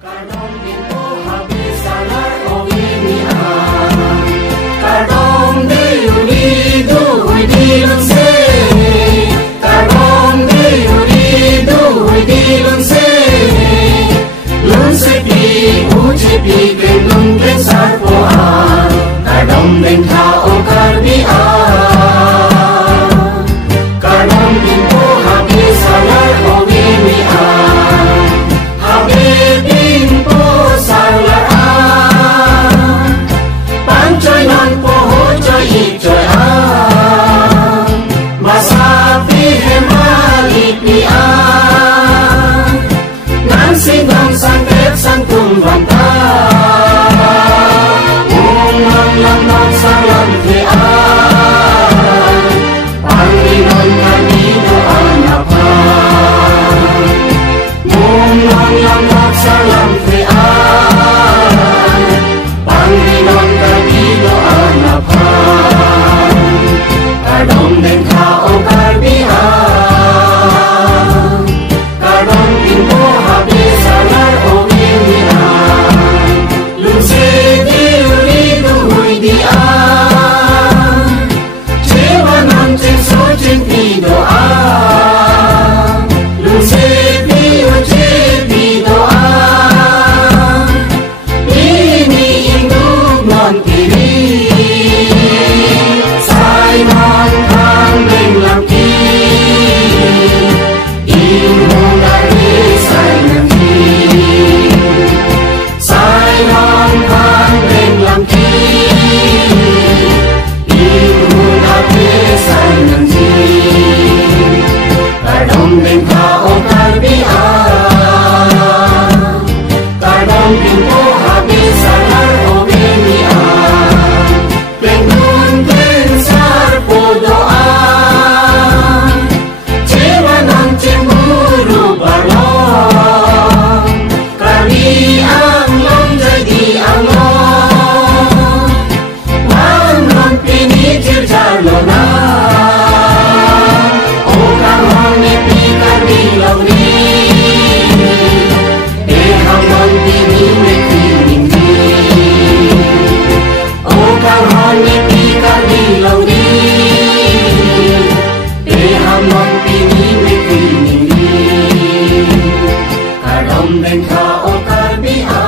Kadom dito habis salar ovini kadom de unido uidilun se kadom de unido uidilun se lun se pi uji pi kendung pensar poan kadom den tha o karbi kadom dito habis salar ovini Pancoy non poho coy coy masapi hemalik ni nan singong sangkep sangtung banta umang lamot salam ke panglinon kami doan apa umang lamot salam ke Panginoon kami doan apa kadom den tao karbihan kadom pinto habis salar o inihan lusi di unido huidian cewanan cengso cengpi doan lusi di uji pi doan Sai non thang bên làm chi Imong dari sai nang chi Sai non thang bên làm chi Imong dari sai nang chi Kadom bên thao karbian Kadom pinto habis salar o benian Pengun pensar podoan Cewanan cemburu balon Kali anglong jadi anglong Wanglong pinicir jalonan Orang honi pikar bilau ni Hamon pini mekining ni Orang honi pikar bilau ni Hamon pini mekining ni Kadom den tao karbian